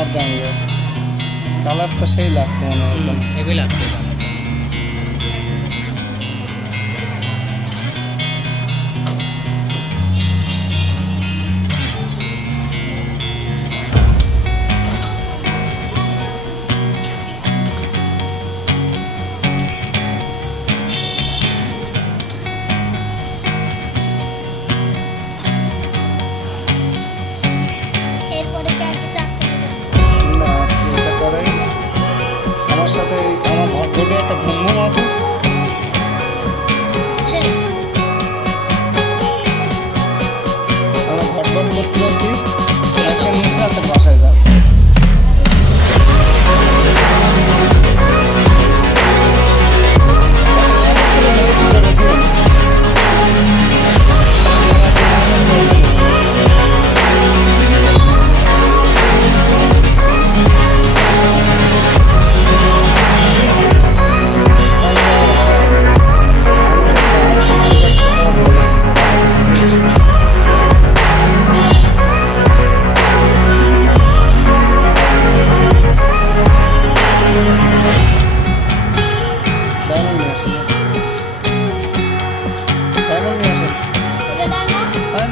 আর দামি কালার তো সেই লাগছে মনে হয় হেভি লাগছে। না আজকে এটা করাই আমার সাথে আমার ভটভটে একটা ঘুমঘুম আছে আমার ভটভট করতে করতে একটা নুসরাতের বাসায় যাবে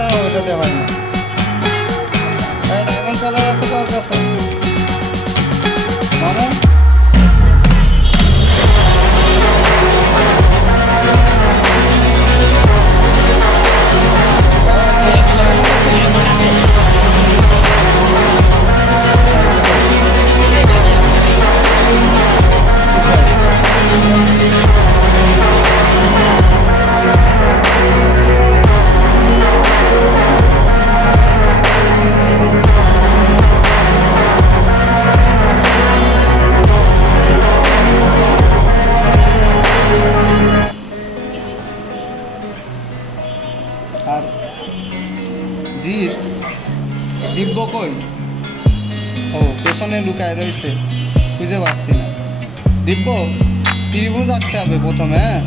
না ওইটাতে হয় না ডায়মন্ড কালার আছে তোর কাছে মানে আর জিৎ দিব্য কই ও পেছনে লুকায় রয়েছে খুঁজে পাচ্ছি না দিব্য ত্রিভুজ আঁকতে হবে প্রথমে হ্যাঁ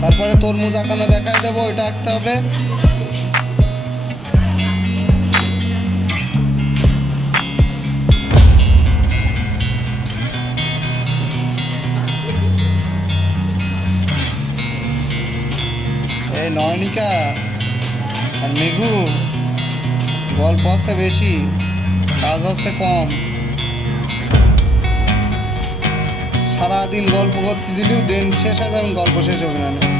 তারপরে তরমুজ আঁকানো দেখায় দেবো ওইটা আঁকতে হবে এই নয়নিকা আর মেঘু গল্প হচ্ছে বেশি কাজ হচ্ছে কম সারাদিন গল্প করতে দিলেও দিন শেষ হয় যেমন গল্প শেষ হবে না